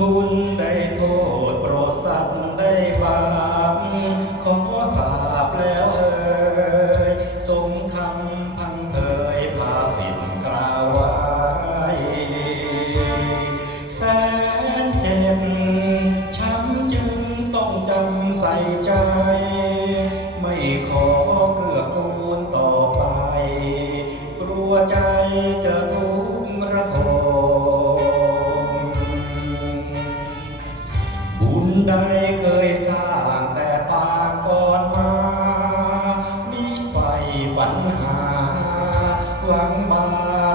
บุญได้โทษโปรดสัตว์ได้บาปขอสาบแล้วเอ่ยสมคำพังเผยพาสิทธิ์กล่าวไว้แสนเจ็บช้ำจึงต้องจำใส่ใจ ไม่ขอเกื้อกูลต่อไป กลัวใจจะ ใดเคยสร้างแต่ปางก่อนมามิไฟฝันหาหวังบา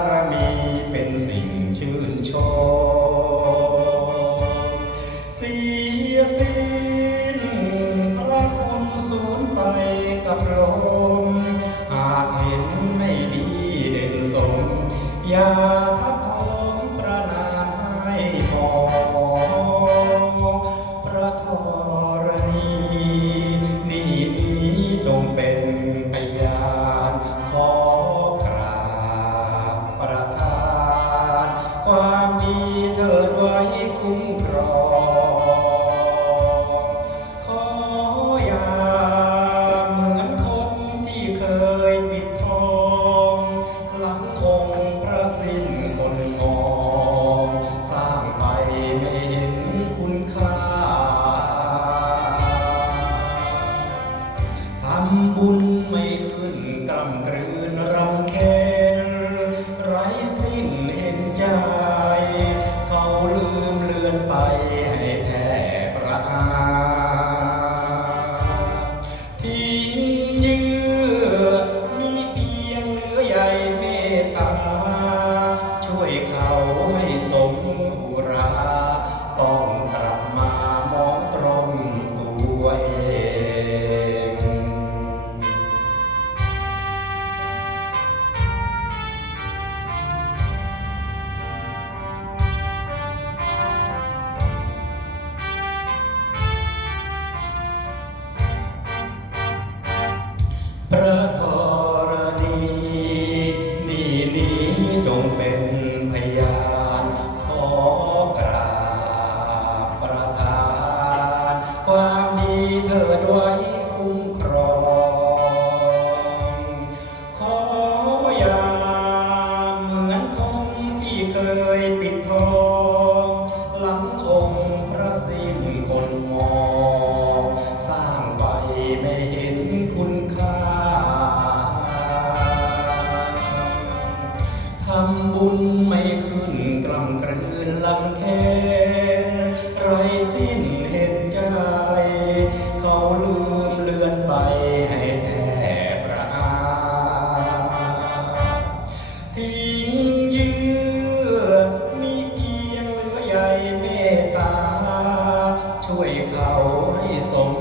รมีเป็นสิ่งชื่นชมเสียสิ้นพระคุณสูญไปกับลมหากเห็นไม่ดีเด่นสมอย่าทักทมำบุญไม่ขึ้นกล่ำกลืนรำเค็นไร้สิ้นเห็นใจ เขาลืมเลือนไปให้แพ้ประหารทิ้ พ บุญไม่ขึ้นกล่ำกระคือนลำแค้นไรสิ้นเห็นใจ เขาลืมเลือนไปให้แต่ประอาทิ้งเยื่อมีเพียงเหลือใหญ่เมตตา ช่วยเขาให้สม